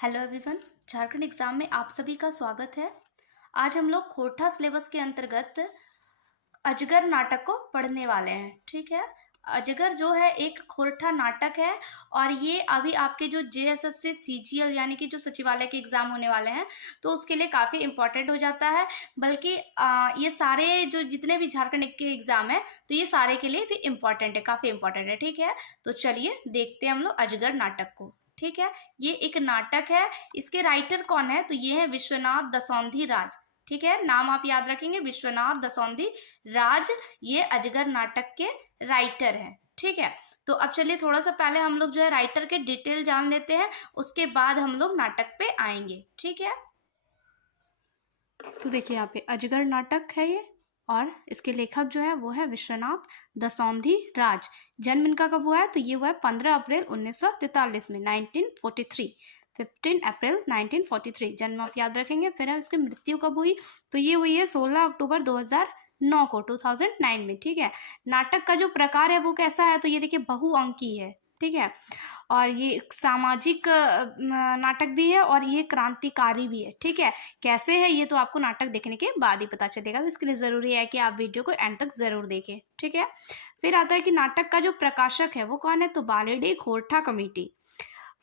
Hello everyone, Jharkhand exam में आप सभी का स्वागत है। आज हम लोग खोरठा सिलेबस के अंतर्गत अजगर नाटक को पढ़ने वाले हैं। ठीक है, अजगर जो है एक खोरठा नाटक है और ये अभी आपके जो जेएसएससी सीजीएल यानी कि जो सचिवालय के एग्जाम होने वाले हैं तो उसके लिए काफ़ी इम्पोर्टेंट हो जाता है। बल्कि ये सारे जो जितने भी झारखंड के एग्जाम है तो ये सारे के लिए भी इम्पोर्टेंट है, काफ़ी इम्पोर्टेंट है। ठीक है, तो चलिए देखते हैं हम लोग अजगर नाटक को। ठीक है, ये एक नाटक है। इसके राइटर कौन है? तो ये है विश्वनाथ दसौंधी राज। ठीक है, नाम आप याद रखेंगे, विश्वनाथ दसौंधी राज ये अजगर नाटक के राइटर हैं। ठीक है, तो अब चलिए थोड़ा सा पहले हम लोग जो है राइटर के डिटेल जान लेते हैं, उसके बाद हम लोग नाटक पे आएंगे। ठीक है, तो देखिए यहाँ पे अजगर नाटक है ये और इसके लेखक जो है वो है विश्वनाथ दसौंधी राज। जन्म इनका कब हुआ है? तो ये हुआ है 15 अप्रैल 1943 में, 1943, 15 अप्रैल 1943 जन्म आप याद रखेंगे। फिर इसकी मृत्यु कब हुई? तो ये हुई है 16 अक्टूबर 2009 को, 2009 में। ठीक है, नाटक का जो प्रकार है वो कैसा है? तो ये देखिए बहुअंकी है। ठीक है, और ये एक सामाजिक नाटक भी है और ये क्रांतिकारी भी है। ठीक है, कैसे है ये तो आपको नाटक देखने के बाद ही पता चलेगा, तो इसके लिए ज़रूरी है कि आप वीडियो को एंड तक ज़रूर देखें। ठीक है, फिर आता है कि नाटक का जो प्रकाशक है वो कौन है? तो बालेडी खोरठा कमेटी।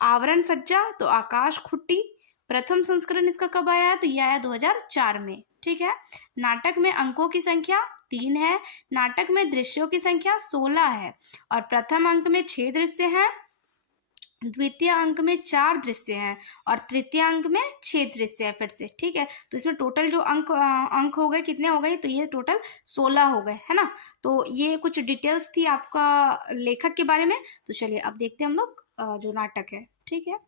आवरण सज्जा तो आकाश खुट्टी। प्रथम संस्करण इसका कब आया है? तो यह आया 2004 में। ठीक है, नाटक में अंकों की संख्या 3 है। नाटक में दृश्यों की संख्या 16 है और प्रथम अंक में 6 दृश्य हैं, द्वितीय अंक में 4 दृश्य हैं और तृतीय अंक में 6 दृश्य है फिर से। ठीक है, तो इसमें टोटल जो अंक हो गए कितने हो गए? तो ये टोटल 16 हो गए, है ना। तो ये कुछ डिटेल्स थी आपका लेखक के बारे में। तो चलिए अब देखते हैं हम लोग जो नाटक है। ठीक है,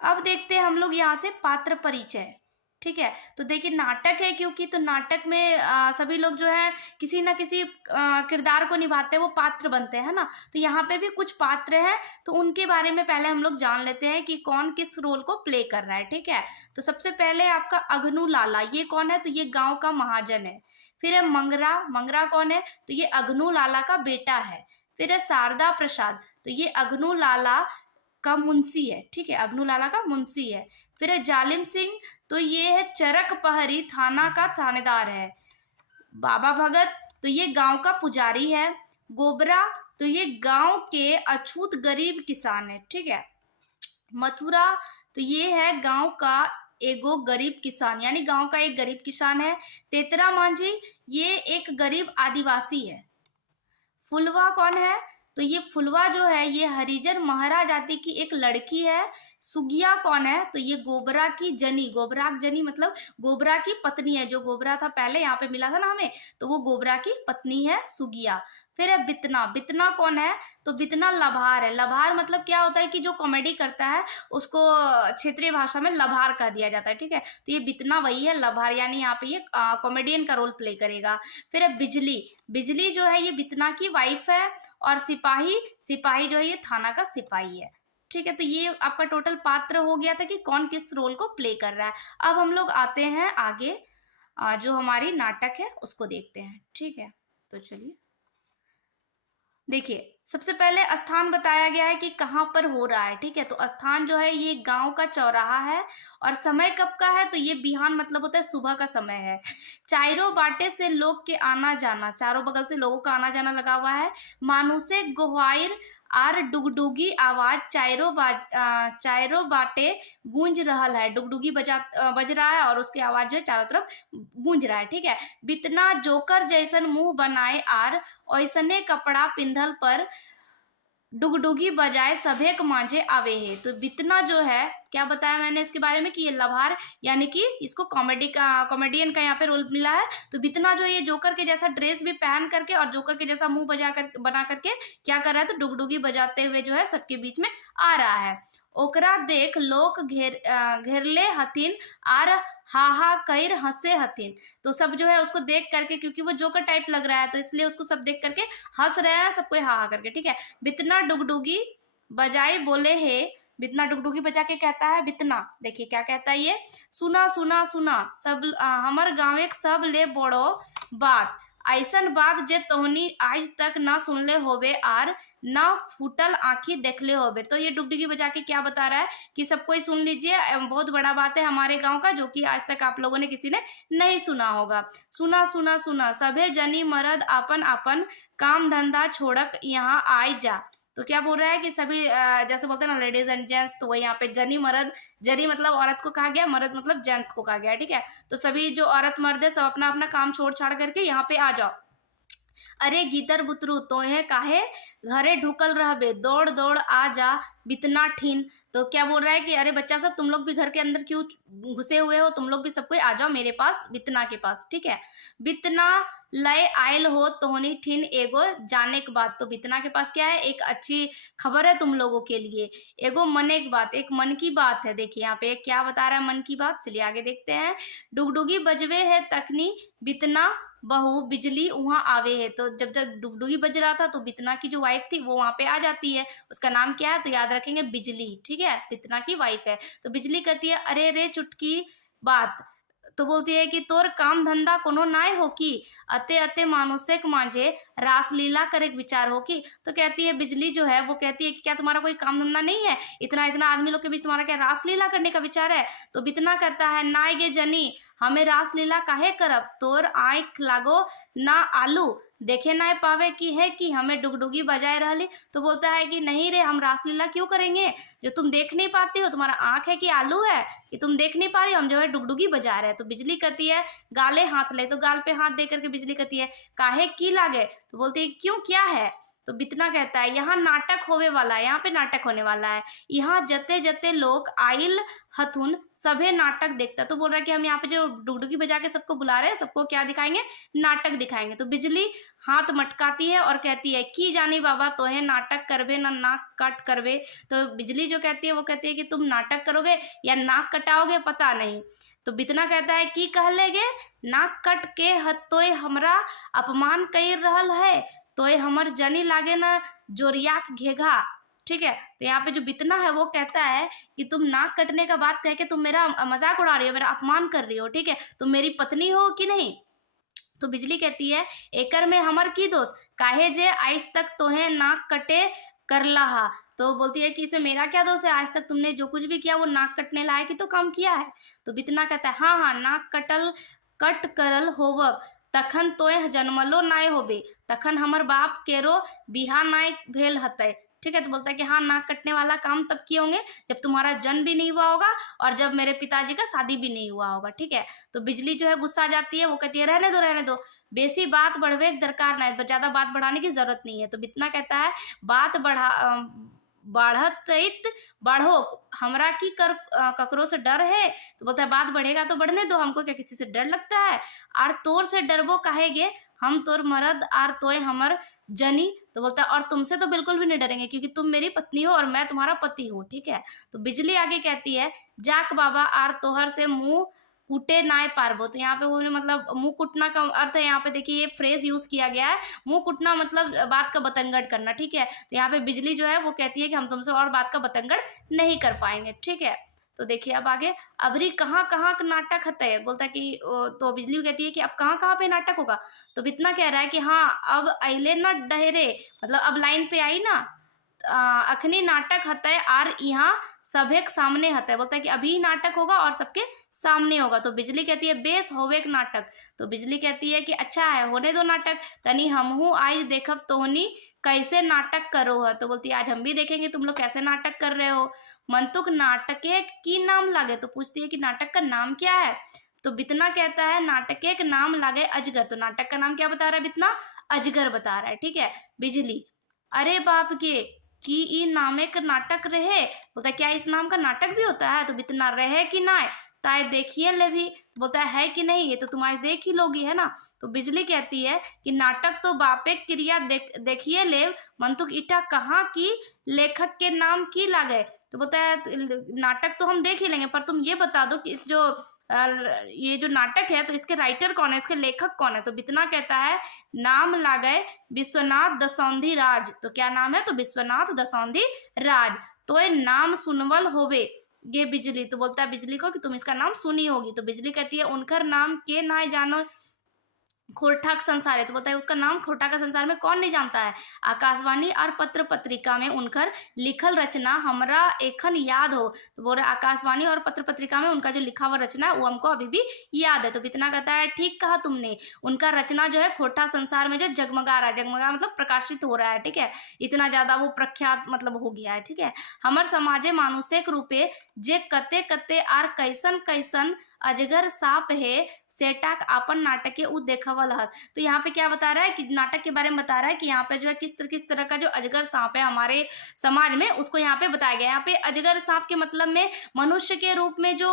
अब देखते हैं हम लोग यहाँ से पात्र परिचय। ठीक है, तो देखिए नाटक है क्योंकि तो नाटक में सभी लोग जो है किसी ना किसी किरदार को निभाते हैं, वो पात्र बनते हैं ना। तो यहाँ पे भी कुछ पात्र हैं, तो उनके बारे में पहले हम लोग जान लेते हैं कि कौन किस रोल को प्ले कर रहा है। ठीक है, तो सबसे पहले आपका अगनू लाला, ये कौन है? तो ये गाँव का महाजन है। फिर है मंगरा, मंगरा कौन है? तो ये अगनू लाला का बेटा है। फिर है शारदा प्रसाद, तो ये अगनू लाला का मुंशी है। ठीक है, अगनू लाला का मुंशी है। फिर है जालिम सिंह, तो ये है चरक पहरी थाना का थानेदार है। बाबा भगत, तो ये गांव का पुजारी है। गोबरा, तो ये गांव के अछूत गरीब किसान है। ठीक है, मथुरा, तो ये है गांव का एगो गरीब किसान, यानी गांव का एक गरीब किसान है। तेतरा मांझी, ये एक गरीब आदिवासी है। फुलवा कौन है? तो ये फुलवा जो है ये हरिजन महरा जाति की एक लड़की है। सुगिया कौन है? तो ये गोबरा की जनी, गोबरा की जनी मतलब गोबरा की पत्नी है। जो गोबरा था पहले यहाँ पे मिला था ना हमें, तो वो गोबरा की पत्नी है सुगिया। फिर है बितना, बितना कौन है? तो बितना लभार है। लभार मतलब क्या होता है कि जो कॉमेडी करता है उसको क्षेत्रीय भाषा में लभार कह दिया जाता है। ठीक है, तो ये बितना वही है लभार, यानी यहाँ पे ये कॉमेडियन का रोल प्ले करेगा। फिर है बिजली, बिजली जो है ये बितना की वाइफ है। और सिपाही, सिपाही जो है ये थाना का सिपाही है। ठीक है, तो ये आपका टोटल पात्र हो गया था कि कौन किस रोल को प्ले कर रहा है। अब हम लोग आते हैं आगे, जो हमारी नाटक है उसको देखते हैं। ठीक है, तो चलिए देखिए, सबसे पहले स्थान बताया गया है कि कहाँ पर हो रहा है। ठीक है, तो स्थान जो है ये गांव का चौराहा है और समय कब का है? तो ये बिहान मतलब होता है सुबह का समय है। चारों बाटे से लोग के आना जाना, चारों बगल से लोगों का आना जाना लगा हुआ है। मानुषे गुहायर आर डुगडुगी आवाज चारों बाटे गूंज रहल है। डुगडुगी बज रहा है और उसकी आवाज जो है चारों तरफ गूंज रहा है। ठीक है, बितना जोकर जैसन मुंह बनाए आर ऐसने कपड़ा पिंधल पर डुगडुगी बजाए सभेक मांझे आवे है। तो बितना जो है, क्या बताया मैंने इसके बारे में कि ये लभार यानी कि इसको कॉमेडियन का यहाँ पे रोल मिला है। तो बितना जो ये जोकर के जैसा ड्रेस भी पहन करके और जोकर के जैसा मुंह बना करके क्या कर रहा है? तो डुगडुगी बजाते हुए जो है सबके बीच में आ रहा है। ओकरा देख लोग घेरले हथिन आर हा कैर हंसे हथिन। तो सब जो है उसको देख करके, क्योंकि वो जोकर टाइप लग रहा है तो इसलिए उसको सब देख करके हंस रहे हैं, सबको हा करके। ठीक है, बितना डुगडुगी बजाई बोले है, बितना डुगडुगी बजा के कहता है बितना, देखिए क्या कहता है ये, सुना सुना सुना सब हमर गाँव एक सब ले बड़ो बात, ऐसन बात जे तोहनी आज तक ना सुनले होवे आर ना फूटल आंखी देखले होबे। तो ये डुगडुगी बजा के क्या बता रहा है कि सबको ही सुन लीजिए, बहुत बड़ा बात है हमारे गांव का, जो कि आज तक आप लोगों ने किसी ने नहीं सुना होगा। सुना सुना सुना सभे जनी मर्द आपन आपन काम धंधा छोड़क यहाँ आए जा। तो क्या बोल रहा है कि सभी जैसे बोलते हैं ना लेडीज एंड जेंट्स, तो वही यहाँ पे जनी मर्द, जनी मतलब औरत को कहा गया, मर्द मतलब जेंट्स को कहा गया, ठीक है। तो सभी जो औरत मर्द है सब अपना अपना काम छोड़ छाड़ करके यहाँ पे आ जाओ। अरे गीदर बुतरू तोहे काहे घरे ढुकल रहबे, दौड़ दौड़ आ जा बितना ठीन। तो क्या बोल रहा है कि अरे बच्चा सब तुम लोग भी घर के अंदर क्यों घुसे हुए हो, तुम लोग भी सबको आ जाओ मेरे पास, बितना के पास, ठीक है। बितना लय आयल हो तोहनी ठीन एगो जाने की बात। तो बितना के पास क्या है, एक अच्छी खबर है तुम लोगों के लिए, एगो मने की बात, एक मन की बात है। देखिए यहाँ पे क्या बता रहा है मन की बात, चलिए आगे देखते हैं। डुगडुगी बजवे है तखनी बितना बहू बिजली वहां आवे है। तो जब जब डुगडुगी बज रहा था तो बितना की जो वाइफ थी वो वहां पे आ जाती है, उसका नाम क्या है तो याद रखेंगे बिजली, ठीक है, बितना की वाइफ है। तो बिजली कहती है अरे रे चुटकी बात, तो बोलती है कि तोर काम धंधा कोनो नाय हो की, अते अते मानुषिक मांझे रासलीला करे विचार हो की। तो कहती है बिजली जो है वो कहती है कि क्या तुम्हारा कोई काम धंधा नहीं है, इतना इतना आदमी लोग के बीच तुम्हारा क्या रासलीला करने का विचार है। तो बितना कहता है नाय गे जनी, हमें रासलीला काहे करब, तोर आंख लागो ना आलू देखे ना पावे की है कि हमें डुगडुगी बजाए रहली। तो बोलता है कि नहीं रे, हम रासलीला क्यों करेंगे, जो तुम देख नहीं पाती हो, तुम्हारा आंख है कि आलू है कि तुम देख नहीं पा रही हो, हम जो है डुगडुगी बजा रहे हैं। तो बिजली कहती है गाले हाथ ले, तो गाल पे हाथ दे करके बिजली कहती है काहे की लागे। तो बोलती है क्यों क्या है। तो बितना कहता है यहाँ नाटक होवे वाला है, यहाँ पे नाटक होने वाला है, यहाँ जते जते लोग आइल हथुन सभे नाटक देखता। तो बोल रहा है कि हम यहाँ पे जो डुगडुगी बजा के सबको बुला रहे हैं, सबको क्या दिखाएंगे, नाटक दिखाएंगे। तो बिजली हाथ मटकाती है और कहती है की जानी बाबा तोहे नाटक करबे ना नाक कट करबे। तो बिजली जो कहती है वो कहती है कि तुम नाटक करोगे या नाक कटाओगे पता नहीं। तो बितना कहता है की कह लेगे, नाक कट के हतोय हमरा अपमान कर रहल है, तोय हमर जनी लागे ना जोरियाक घेघा, ठीक है। तो यहाँ पे जो बितना है वो कहता है कि तुम नाक कटने का बात कह के तुम मेरा मजाक उड़ा रही हो, मेरा अपमान कर रही हो, ठीक है, तुम मेरी पत्नी हो कि नहीं। तो बिजली कहती है एकर में हमर की दोष, काहे जे आज तक तोहे नाक कटे कर लहा। तो बोलती है कि इसमें मेरा क्या दोष है, आज तक तुमने जो कुछ भी किया वो नाक कटने लायक ही तो काम किया है। तो बितना कहता है हाँ हाँ नाक कट करल होवब, तखन तोय जन्मलो नाय होबे, तखन हमर बाप केरो बिहा नाय भेल हतै, ठीक है। तो बोलता है कि हाँ नाक कटने वाला काम तब किए होंगे जब तुम्हारा जन्म भी नहीं हुआ होगा और जब मेरे पिताजी का शादी भी नहीं हुआ होगा, ठीक है। तो बिजली जो है गुस्सा आ जाती है, वो कहती है रहने दो, बेसी बात बढ़वे दरकार ना है, ज्यादा बात बढ़ाने की जरूरत नहीं है। तो बितना कहता है बात बढ़त बढ़ो, हमरा की कर ककरो से डर है। तो बोलता है बात बढ़ेगा तो बढ़ने दो, हमको क्या किसी से डर लगता है, आर तोर से डरबो कहेगे, हम तोर मर्द आर तोय हमर जनी। तो बोलता है और तुमसे तो बिल्कुल भी नहीं डरेंगे क्योंकि तुम मेरी पत्नी हो और मैं तुम्हारा पति हूँ, ठीक है। तो बिजली आगे कहती है जाक बाबा आर तोहर से मुंह कूटे नाय पारबो। तो यहाँ पे वो मतलब मुंह कुटना का अर्थ है, यहाँ पे देखिए ये फ्रेज यूज किया गया है, मुंह कुटना मतलब बात का बतंगड़ करना, ठीक है। तो यहाँ पे बिजली जो है वो कहती है कि हम तुमसे और बात का बतंगड़ नहीं कर पाएंगे, ठीक है। तो देखिए अब आगे, अबरी कहाँ कहाँ नाटक हते, बोलता है कि तो बिजली कहती है कि अब कहाँ कहाँ पे नाटक होगा। तो इतना कह रहा है कि हाँ अब अले न डहरे, मतलब अब लाइन पे आई ना, अखनी नाटक हते आर यहाँ सभे के सामने हते। बोलता है कि अभी नाटक होगा और सबके सामने होगा। तो बिजली कहती है बेस होवे नाटक। तो बिजली कहती है कि अच्छा है होने दो नाटक, तनी हमहू आज देखब तोहनी कैसे नाटक करो है। तो बोलती है आज हम भी देखेंगे तुम लोग कैसे नाटक कर रहे हो। मंतुक नाटके की नाम लागे, तो पूछती है कि नाटक का नाम क्या है। तो बितना कहता है नाटके का नाम लागे अजगर। तो नाटक का नाम क्या बता रहा है बितना, अजगर बता रहा है, ठीक है। बिजली अरे बाप के कि ई नामे का नाटक रहे, बोलता है क्या इस नाम का नाटक भी होता है। तो बितना रहे कि ना ताए देखिए ले भी, बोलता है कि नहीं ये तो तुम आज देख ही लोगी, है ना। तो बिजली कहती है कि नाटक तो बापे क्रिया देखिए ले, मंतुक ईटा कहाँ की लेखक के नाम की लागे। तो बोलता है नाटक तो हम देख ही लेंगे पर तुम ये बता दो कि इस जो ये जो नाटक है तो इसके राइटर कौन है, इसके लेखक कौन है। तो बितना कहता है नाम लागे विश्वनाथ दसौंधी राज। तो क्या नाम है, तो विश्वनाथ दसौंधी राज। तो ये नाम सुनवल होवे ये बिजली। तो बोलता है बिजली को कि तुम इसका नाम सुनी होगी। तो बिजली कहती है उनकर नाम के ना जानो, खोरठा का संसार है, तो बताइए उसका नाम खोरठा का संसार में कौन नहीं जानता है। आकाशवाणी और पत्र पत्रिका में उनकर लिखल रचना हमरा एखन याद हो, तो बोल रहे आकाशवाणी और पत्र पत्रिका में उनका जो लिखा हुआ रचना है वो हमको अभी भी याद है। तो इतना कहता है ठीक कहा तुमने, उनका रचना जो है खोरठा संसार में जो जगमगा रहा है, जगमगा मतलब प्रकाशित हो रहा है, ठीक है, इतना ज्यादा वो प्रख्यात मतलब हो गया है, ठीक है। हमर समाजे मानुषिक रूपे जे कते कते आर कैसन कैसन अजगर सांप है सेटाक आपन नाटक के उ देखवल हत। तो यहाँ पे क्या बता रहा है कि नाटक के बारे में बता रहा है कि यहाँ पे जो है किस तरह का जो अजगर सांप है हमारे समाज में उसको यहाँ पे बताया गया है। यहाँ पे अजगर सांप के मतलब में मनुष्य के रूप में जो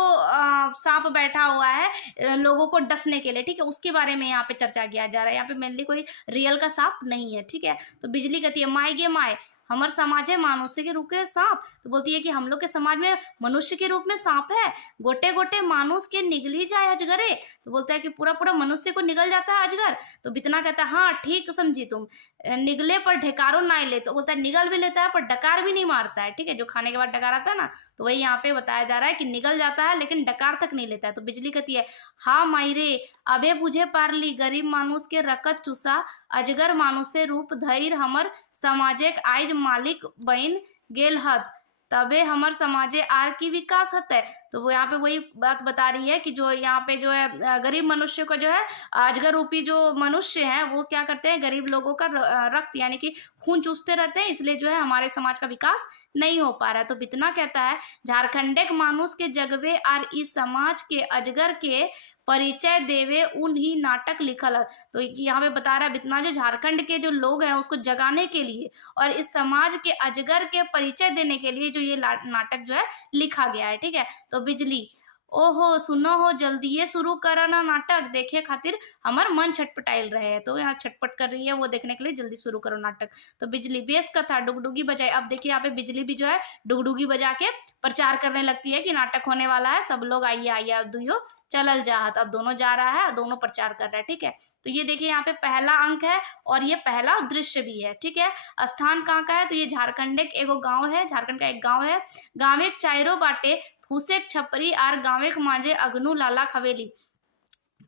सांप बैठा हुआ है लोगों को डसने के लिए, ठीक है, उसके बारे में यहाँ पे चर्चा किया जा रहा है। यहाँ पे मेनली कोई रियल का सांप नहीं है, ठीक है। तो बिजली कहती है माय गे माय हमार समाज है मनुष्य के रूप में सांप, तो बोलती है कि हम लोग के समाज में मनुष्य के रूप में सांप है, गोटे गोटे मानुष के निगली जाए अजगरे, तो बोलता है कि पूरा पूरा मनुष्य को निगल जाता है अजगर। तो बितना कहता है हाँ ठीक समझी तुम, निगले पर ढकारो ना ले, तो बोलता है निगल भी लेता है पर डकार भी नहीं मारता है, ठीक है, जो खाने के बाद डकार आता है ना, तो वही यहाँ पे बताया जा रहा है कि निगल जाता है लेकिन डकार तक नहीं लेता है। तो बिजली कहती है हाँ मायरे अबे बुझे पारली गरीब मानुष के रकत चूसा अजगर मानुषे रूप धैर हमर समाजे आइज मालिक बन गेल हत, तबे हमर समाजे आर की विकास हते। तो वो यहाँ पे वही बात बता रही है कि जो यहाँ पे जो है गरीब मनुष्य को जो है अजगर रूपी जो मनुष्य है वो क्या करते हैं, गरीब लोगों का रक्त यानी कि खून चूसते रहते हैं, इसलिए जो है हमारे समाज का विकास नहीं हो पा रहा है। तो बितना कहता है झारखंडे मानुष के जगवे आर इस समाज के अजगर के परिचय देवे उन ही नाटक लिखल है। तो यहाँ पे बता रहा है बितना जो झारखंड के जो लोग हैं उसको जगाने के लिए और इस समाज के अजगर के परिचय देने के लिए जो ये नाटक जो है लिखा गया है, ठीक है। तो बिजली ओहो सुनो हो जल्दी ये शुरू करना नाटक देखे खातिर हमार मन छटपटाइल रहे है, तो यहाँ छटपट कर रही है वो देखने के लिए, जल्दी शुरू करो नाटक। तो बिजली बेस कथा डुगडुगी बजाए, अब देखिए यहाँ पे बिजली भी जो है डुगडुगी बजा के प्रचार करने लगती है कि नाटक होने वाला है, सब लोग आइए आइए, अब दुइयो चलल जाहत, अब दोनों जा रहा है, दोनों प्रचार कर रहा है, ठीक है। तो ये देखिए यहाँ पे पहला अंक है और ये पहला दृश्य भी है, ठीक है। स्थान कहाँ का है, तो ये झारखंड एक एगो गांव है, झारखंड का एक गांव है, गांव एक चायरो बाटे फूसेक छपरी आर गांवे मांझे अग्नू लाला खवेली।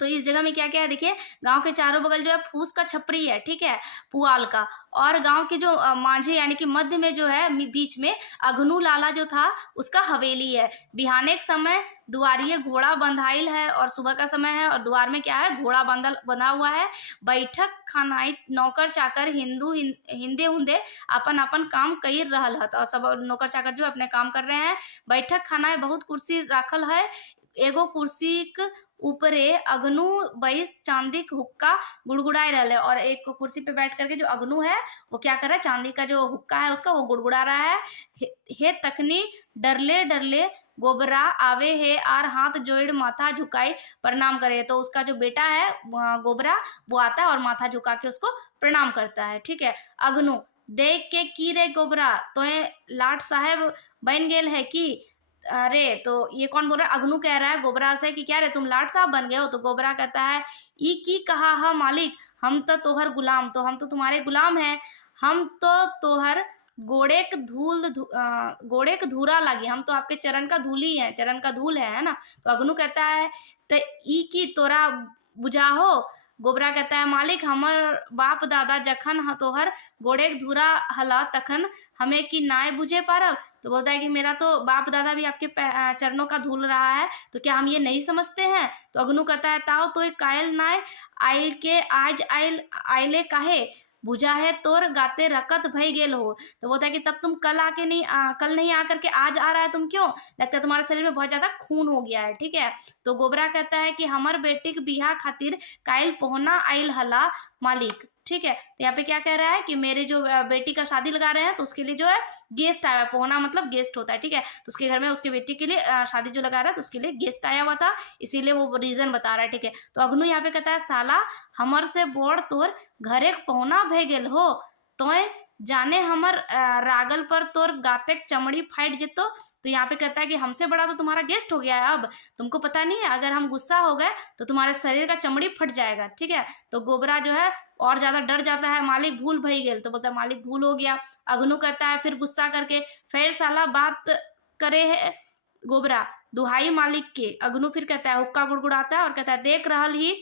तो इस जगह में क्या क्या है देखिए, गांव के चारों बगल जो है फूस का छपरी है, ठीक है, पुआल का, और गांव के जो मांझे यानी कि मध्य में जो है बीच में अग्नू लाला जो था उसका हवेली है। बिहाने के समय दुआरिये घोड़ा बंधाइल है और सुबह का समय है और द्वार में क्या है घोड़ा बंधा हुआ है। बैठक खानाई नौकर चाकर हिंदे हुंदे अपन अपन काम कर रहल हत और सब नौकर चाकर जो अपने काम कर रहे हैं। बैठक खानाए बहुत कुर्सी राखल है, एगो कुर्सी ऊपरे अग्नू बैस चांदी हुक्का गुड़गुड़ाए रहा है, और एक कुर्सी पे बैठ करके जो अग्नू है वो क्या कर रहा है, चांदी का जो हुक्का है उसका वो गुड़गुड़ा रहा है। हे तखनी डरले डरले गोबरा आवे है आर हाथ जोड़ माथा झुकाई प्रणाम करे, तो उसका जो बेटा है गोबरा वो आता है और माथा झुका के उसको प्रणाम करता है, ठीक है। अग्नू देख के की रे गोबरा तो लाट साहेब बन गेल है कि, अरे तो ये कौन बोल रहा है, अग्नू कह रहा है गोबरा से कि क्या रे तुम लाट साहब बन गए हो। तो गोबरा कहता है ई की कहा हा मालिक हम तो तोहर गुलाम, तो हम तो तुम्हारे गुलाम हैं, हम तो तोहर गोड़े के धूरा लगी, हम तो आपके चरण का धूली है, चरण का धूल है ना। तो अग्नू कहता है तो ई की तोरा बुझाहो। गोबरा कहता है मालिक हमर बाप दादा जखन तोहर गोड़े के धूरा हला तखन हमें की नाय बुझे पारब। तो बोलता है कि मेरा तो बाप दादा भी आपके चरणों का धूल रहा है, तो क्या हम ये नहीं समझते हैं। तो अग्नू कहता है ताओ तो कायल नाय आइल के आज आइले काहे बुझा है तोर गाते रकत भई गेल हो। तो बोलता है कि तब तुम कल कल नहीं आकर के आज आ रहा है, तुम क्यों, लगता है तुम्हारे शरीर में बहुत ज्यादा खून हो गया है, ठीक है। तो गोबरा कहता है कि हमर बेटी के बिहा खातिर कायल पोहना आइल हला मालिक, ठीक है। तो यहाँ पे क्या कह रहा है कि मेरे जो बेटी का शादी लगा रहे हैं तो उसके लिए जो है गेस्ट आया, पोहना मतलब गेस्ट होता है, ठीक है। तो उसके घर में उसके बेटी के लिए शादी जो लगा रहा है तो उसके लिए गेस्ट आया हुआ था, इसीलिए वो रीजन बता रहा है, ठीक है। तो अग्नू यहाँ पे कहता है साला हमर से बोड़ तोर घरे पहुना भे गेल हो, तो जाने हमर रागल पर तोर गाते चमड़ी फाइट जितो। तो यहाँ पे कहता है कि हमसे बड़ा तो तुम्हारा गेस्ट हो गया है, अब तुमको पता नहीं है अगर हम गुस्सा हो गए तो तुम्हारे शरीर का चमड़ी फट जाएगा, ठीक है। तो गोबरा जो है और ज्यादा डर जाता है, मालिक भूल भई गेल, तो बोलता है मालिक भूल हो गया। अग्नू कहता है फिर गुस्सा करके फिर साला बात करे है गोबरा दुहाई मालिक के। अग्नू फिर कहता है हुक्का गुड़गुड़ाता है और कहता है देख रहल ही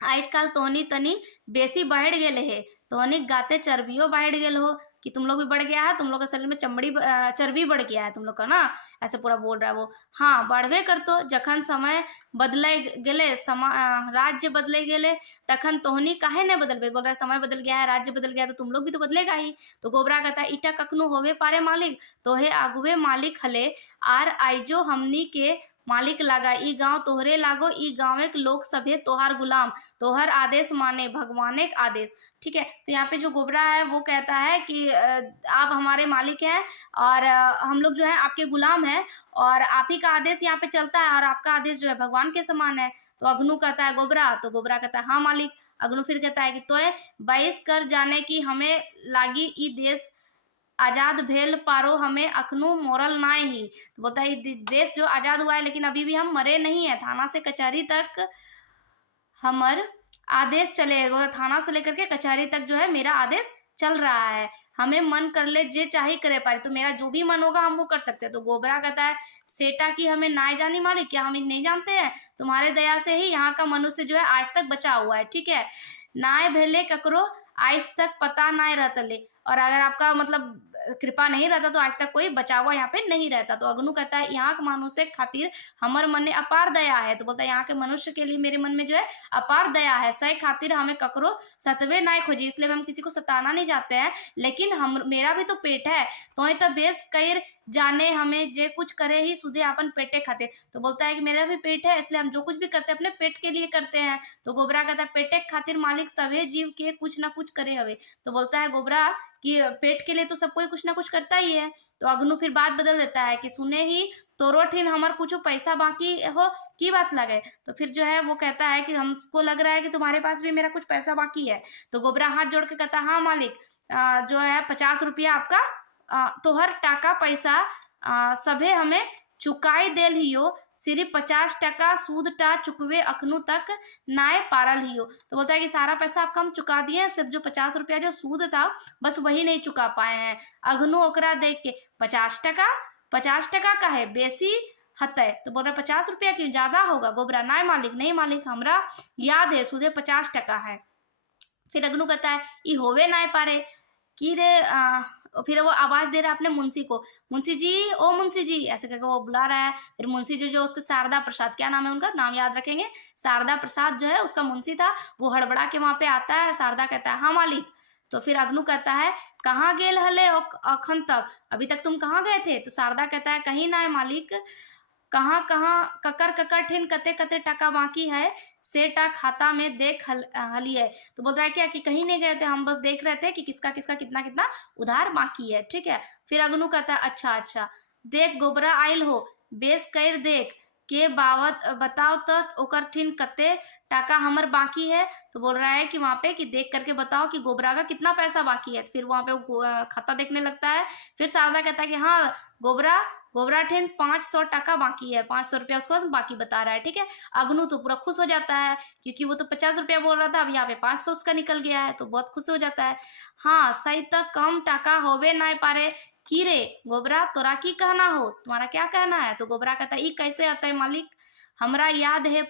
आजकल तोहनी तनी बेसी बढ़ गेले है, तोहनी गाते चर्बियो बढ़ गेल हो कि तुम लोग भी बढ़ गया है, तुम लोग के शरीर में चर्बी बढ़ गया है तुम लोग का ना, ऐसे पूरा बोल रहा है वो। हाँ बढ़बे करतो, जखन समय बदले गेले, राज्य बदले गेले, तखन तोहनी काहे नहीं बदलबे, बोल रहा है समय बदल गया है, राज्य बदल गया है, तो तुम लोग भी तो बदलेगा ही। तो गोबरा कहता है इटा कखनो होवे पारे मालिक, तोहे आगुए मालिक हले, आर आइजो हमनी के मालिक लागा, ई गांव तोहरे लागो, ई गाँव के लोग सभे तोहार गुलाम, तोहर आदेश माने, भगवाने के आदेश। ठीक है, तो यहाँ पे जो गोबरा है वो कहता है कि आप हमारे मालिक हैं और हम लोग जो है आपके गुलाम हैं, और आप ही का आदेश यहाँ पे चलता है, और आपका आदेश जो है भगवान के समान है। तो अग्नु कहता है गोबरा, तो गोबरा कहता है हाँ मालिक। अग्नु फिर कहता है कि तोय 22 कर जाने की हमें लागी, ई देश आजाद भेल पारो हमें अखनू मोरल ना ही। तो बोलता है देश जो आजाद हुआ है लेकिन अभी भी हम मरे नहीं है, थाना से कचहरी तक हमर आदेश चले, वो थाना से लेकर के कचहरी तक जो है मेरा आदेश चल रहा है, हमें मन कर ले जे चाहे करे पाए, तो मेरा जो भी मन होगा हम वो कर सकते हैं। तो गोबरा कहता है सेटा की हमें ना जानी मालिक, क्या हम नहीं जानते हैं, तुम्हारे दया से ही यहाँ का मनुष्य जो है आज तक बचा हुआ है। ठीक है, नाय भेले ककरो आज तक पता ना रहतले, और अगर आपका मतलब कृपा नहीं रहता तो आज तक कोई बचा हुआ यहाँ पे नहीं रहता। तो अग्नु कहता है यहाँ के मनुष्य खातिर हमर मन में अपार दया है, तो बोलता है यहाँ के मनुष्य के लिए मेरे मन में जो है अपार दया है, सही खातिर हमें ककरो सतवे ना खोजी, इसलिए हम किसी को सताना नहीं चाहते हैं, लेकिन हम मेरा भी तो पेट है, तो बेस कैर जाने हमें जे कुछ करे ही सुधे अपन पेटे खाते। तो बोलता है कि मेरा भी पेट है, इसलिए हम जो कुछ भी करते हैं अपने पेट के लिए करते हैं। तो गोबरा कहता है पेटे खातिर मालिक सभी जीव के कुछ ना कुछ करे हवे। तो बोलता है गोबरा कि पेट के लिए तो सब कोई कुछ ना कुछ करता ही है। तो अग्नु फिर बात बदल देता है कि सुने ही तोरो ठिन हमार कुछ पैसा बाकी हो की बात लगे। तो फिर जो है वो कहता है कि हमको लग रहा है कि तुम्हारे पास भी मेरा कुछ पैसा बाकी है। तो गोबरा हाथ जोड़ के कहता है हाँ मालिक, जो है 50 रुपया आपका तोहर टाका पैसा सभे हमें चुकाई देल हियो, सिर्फ 50 टका सूद टा चुकवे अखनू तक नाय पारल हियो। तो बोलता है कि सारा पैसा आपका हम चुका दिए हैं, सिर्फ जो 50 रुपया जो सूद था बस वही नहीं चुका पाए हैं। अग्नु ओकरा देख के 50 टका का है बेसी हतय। तो बोल रहा 50 रुपया क्यों ज्यादा होगा। गोबरा नाय मालिक, नहीं मालिक हमरा याद है सूदे 50 टका है। फिर अग्नु कहता है ई होवे नाय पारे की रे, फिर वो आवाज दे रहा है अपने मुंशी को, मुंशी जी ओ मुंशी जी ऐसे करके वो बुला रहा है। फिर मुंशी जी जो उसके शारदा प्रसाद, क्या नाम है उनका, नाम याद रखेंगे, शारदा प्रसाद जो है उसका मुंशी था, वो हड़बड़ा के वहां पे आता है। शारदा कहता है हाँ मालिक। तो फिर अग्नु कहता है कहाँ गेल हले अखन तक, अभी तक तुम कहाँ गए थे। तो शारदा कहता है कहीं ना है मालिक, कहाँ कहाँ ककर ककर ठिन कते कते टका बाकी है, से टा खाता में देख हली है। तो बोल रहा है क्या कि कहीं नहीं गए थे, हम बस देख रहे थे कि किसका किसका कितना कितना उधार बाकी है। ठीक है, फिर अग्नु कहता है अच्छा देख गोबरा आयल हो, बेस कर देख के बावत बताओ तक ओकर ठिन कते टाका हमर बाकी है। तो बोल रहा है कि वहां पे कि देख करके बताओ कि गोबरा का कितना पैसा बाकी है। फिर वहां पे वो खाता देखने लगता है। फिर शारदा कहता है कि हाँ गोबरा ठेन 500 टका बाकी है, 500 रुपया उसको बाकी बता रहा है। ठीक है, अग्नु तो पूरा खुश हो जाता है क्योंकि वो तो 50 रुपया बोल रहा था, अब यहाँ पे 500 उसका निकल गया है, तो बहुत खुश हो जाता है। हाँ सही तक कम टाका होवे ना पारे की रे गोबरा, तोरा की कहना हो, तुम्हारा क्या कहना है। तो गोबरा कहता है कैसे आता है मालिक, हमरा याद है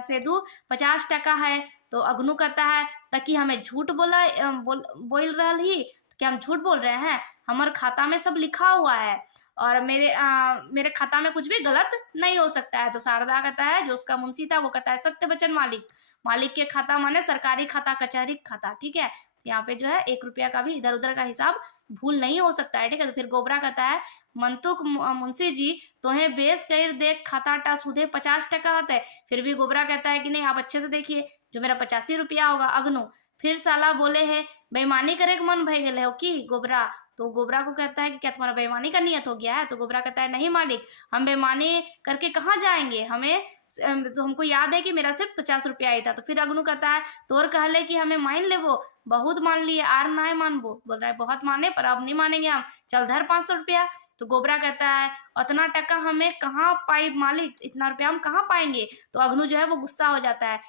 सेधु 50 टका है। तो अग्नु कहता है ताकि हमें झूठ बोल रहा ही, तो क्या हम झूठ बोल रहे हैं, हमारे खाता में सब लिखा हुआ है और मेरे खाता में कुछ भी गलत नहीं हो सकता है। तो शारदा कहता है, जो उसका मुंशी था वो कहता है सत्य वचन मालिक के खाता माने सरकारी खाता, कचहरी खाता। ठीक है, यहाँ पे जो है 1 रुपया का भी इधर उधर का हिसाब भूल नहीं हो सकता है। ठीक है, तो फिर गोबरा कहता है मंतुक मुंशी जी तोहें बेस कर देख खाता टा सुधे 50 टका होता है। फिर भी गोबरा कहता है कि नहीं आप अच्छे से देखिए, जो मेरा 85 रुपया होगा। अग्नु फिर साला बोले है बेईमानी करे के मन भय गए हो कि गोबरा। तो गोबरा को कहता है कि क्या तुम्हारा बेईमानी का नियत हो गया है। तो गोबरा कहता है नहीं मालिक, हम बेईमानी करके कहाँ जाएंगे, हमें तो हमको याद है कि मेरा सिर्फ 50 रुपया ही था। तो फिर अग्नु कहता है तोर कहले कि हमें मान लेबो, बहुत मान लिए आर ना मानबो। बोल रहा है बहुत माने पर अब नहीं मानेंगे हम, चल धर 500 रुपया। तो गोबरा कहता है उतना टका हमें कहाँ पाई मालिक, इतना रुपया हम कहाँ पाएंगे। तो अग्नु जो है वो गुस्सा हो जाता है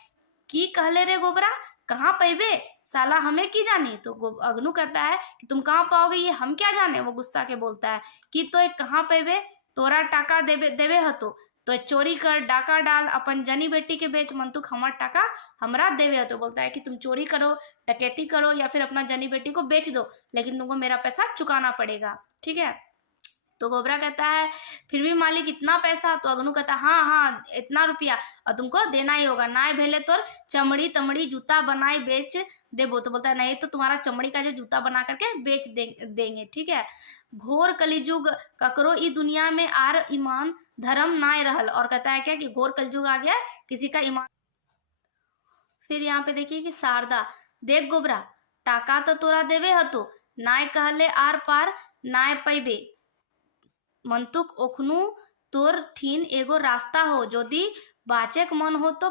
की कहले रे गोबरा, कहाँ पैबे साला हमें की जानी। तो अग्नु कहता है कि तुम कहाँ पाओगे ये हम क्या जाने। वो गुस्सा के बोलता है कि तो एक कहाँ पैबे, तोरा टाका देवे हतो तो चोरी कर डाका डाल अपन जनी बेटी के बेच मंतुक हमार टाका हमरा देवे। तो बोलता है कि तुम चोरी करो, डकैती करो या फिर अपना जनी बेटी को बेच दो, लेकिन तुमको मेरा पैसा चुकाना पड़ेगा, ठीक है। तो गोबरा कहता है फिर भी मालिक इतना पैसा? तो अगनू कहता है हाँ हाँ इतना रुपया और तुमको देना ही होगा, ना भेले तो चमड़ी तमड़ी जूता बनाए बेच देबो। तो बोलता है नहीं तो तुम्हारा चमड़ी का जो जूता बना करके बेच देंगे, ठीक है। घोर कलिजुग ककरो ई दुनिया में आर ईमान धर्म नाय रहल। और कहता है क्या कि घोर कलयुग आ गया, किसी का ईमान। फिर यहाँ पे देखिए कि शारदा, देख गोबरा टाका तो तोरा देवे हतो, नाय कहले आर पार नाय पैबे। मंतुक ओखनु तोर ठीन एगो रास्ता हो, यदि बाचेक मन हो तो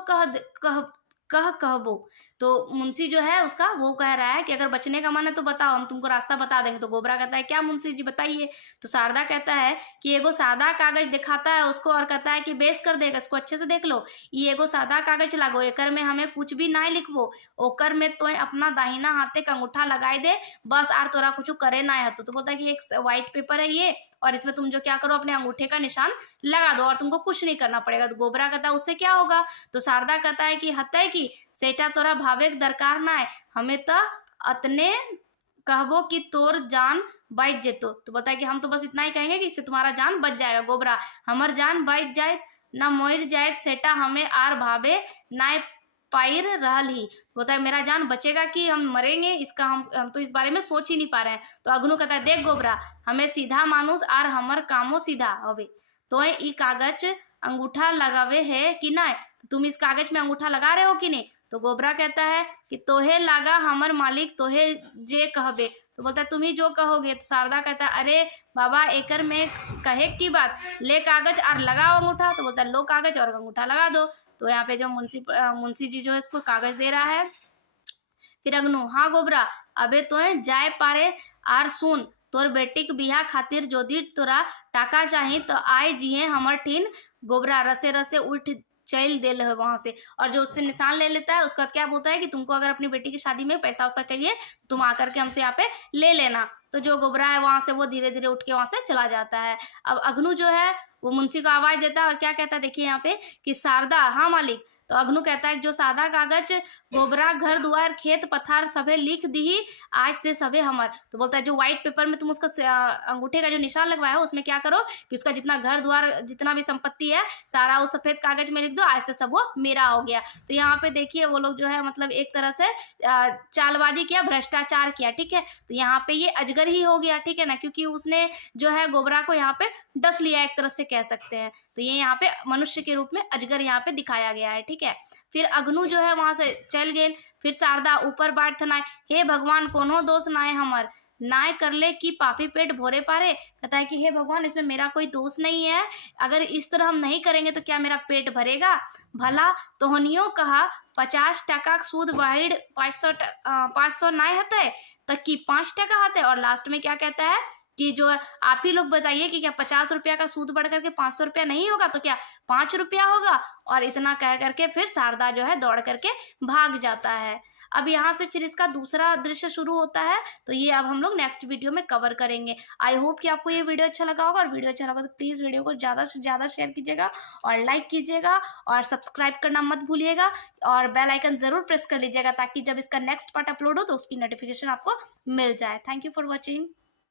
कहबो। तो मुंशी जो है उसका वो कह रहा है कि अगर बचने का मन है तो बताओ, हम तुमको रास्ता बता देंगे। तो गोबरा कहता है क्या मुंशी जी बताइए। तो शारदा कहता है कि एगो सादा कागज दिखाता है उसको और कहता है कि बेस कर देगा, इसको अच्छे से देख लो, ये एगो सादा कागज लागो, एकर में हमें कुछ भी ना लिखबो, ओकर में तो अपना दाहिना हाथे का अंगूठा लगाए दे बस, आर तोरा कुछ करे ना हतो। तो बोलता है कि एक व्हाइट पेपर है ये, और इसमें तुम जो क्या करो अपने अंगूठे का निशान लगा दो और तुमको कुछ नहीं करना पड़ेगा। तो गोबरा कहता है उससे क्या होगा। तो शारदा कहता है कि हतै की सेटा तोरा भावेक दरकार ना है, हमें तो अतने कहबो कि तोर जान बच जेतो। तो बताए कि हम तो बस इतना ही कहेंगे कि इससे तुम्हारा जान बच जाएगा। गोबरा, हमर जान बच जाए ना मोर जाए सेटा हमें आर भावे ना पाइर रहल ही। बोलता है मेरा जान बचेगा कि हम मरेंगे, इसका हम तो इस बारे में सोच ही नहीं पा रहे हैं। तो अगनू कहता है देख गोबरा, हमें सीधा मानुस आर हमर कामो सीधा हवे, तो ई कागज अंगूठा लगावे है कि ना, तो तुम इस कागज में अंगूठा लगा रहे हो कि नहीं। तो गोबरा कहता है कि तोहे लागा हमर मालिक तोहे जे कहबे। तो बोलता है तुम ही जो कहोगे। तो शारदा कहता है अरे बाबा एकर में कहे की बात, ले कागज और लगाओ अंगूठा। तो बोलता है लो कागज और अंगूठा लगा दो। तो यहाँ पे जो मुंशी जी जो है इसको कागज दे रहा है। फिर अगनू, हाँ गोबरा अबे तो जाए पारे आर सुन, तोर बेटी के बिहा खातिर जोदी तोरा टाका चाहिए तो आए जिये हमर ठीन। गोबरा रसे रसे उठ चल दे है वहां से, और जो उससे निशान ले लेता है उसका क्या बोलता है कि तुमको अगर अपनी बेटी की शादी में पैसा वैसा चाहिए तुम आकर के हमसे यहाँ पे ले लेना। तो जो गोबरा है वहां से वो धीरे धीरे उठ के वहां से चला जाता है। अब अगनू जो है वो मुंशी को आवाज देता है और क्या कहता है देखिए यहाँ पे कि शारदा, हाँ मालिक। तो अगनू कहता है जो सादा कागज गोबरा घर दुआर खेत पथार सभे लिख दी आज से सभे हमर। तो बोलता है जो व्हाइट पेपर में तुम उसका अंगूठे का जो निशान लगवाया हो उसमें क्या करो कि उसका जितना घर द्वार जितना भी संपत्ति है सारा उस सफेद कागज में लिख दो, आज से सब वो मेरा हो गया। तो यहाँ पे देखिए वो लोग जो है मतलब एक तरह से चालबाजी किया, भ्रष्टाचार किया, ठीक है। तो यहाँ पे ये अजगर ही हो गया, ठीक है ना, क्योंकि उसने जो है गोबरा को यहाँ पे डस लिया एक तरह से कह सकते हैं। तो ये यहाँ पे मनुष्य के रूप में अजगर यहाँ पे दिखाया गया है, ठीक है। फिर अगनू जो है वहां से चल गए। फिर शारदा ऊपर बाट थनाए, हे भगवान कोनो दोष नाय हमर, नाय कर ले कि पापी पेट भोरे पारे। कहता है कि हे भगवान इसमें मेरा कोई दोष नहीं है, अगर इस तरह हम नहीं करेंगे तो क्या मेरा पेट भरेगा। भला तोहनियो कहा 50 टका सूद बाहिर 500 नाय हते तक कि 5 टका हते। और लास्ट में क्या कहता है कि जो आप ही लोग बताइए कि क्या 50 रुपया का सूद बढ़ करके 500 रुपया नहीं होगा, तो क्या 5 रुपया होगा। और इतना कह करके फिर शारदा जो है दौड़ करके भाग जाता है। अब यहाँ से फिर इसका दूसरा दृश्य शुरू होता है, तो ये अब हम लोग नेक्स्ट वीडियो में कवर करेंगे। आई होप कि आपको ये वीडियो अच्छा लगा होगा, और वीडियो अच्छा लगा तो प्लीज़ वीडियो को ज़्यादा से ज़्यादा शेयर कीजिएगा और लाइक कीजिएगा और सब्सक्राइब करना मत भूलिएगा और बेल आइकन ज़रूर प्रेस कर लीजिएगा ताकि जब इसका नेक्स्ट पार्ट अपलोड हो तो उसकी नोटिफिकेशन आपको मिल जाए। Thank you for watching.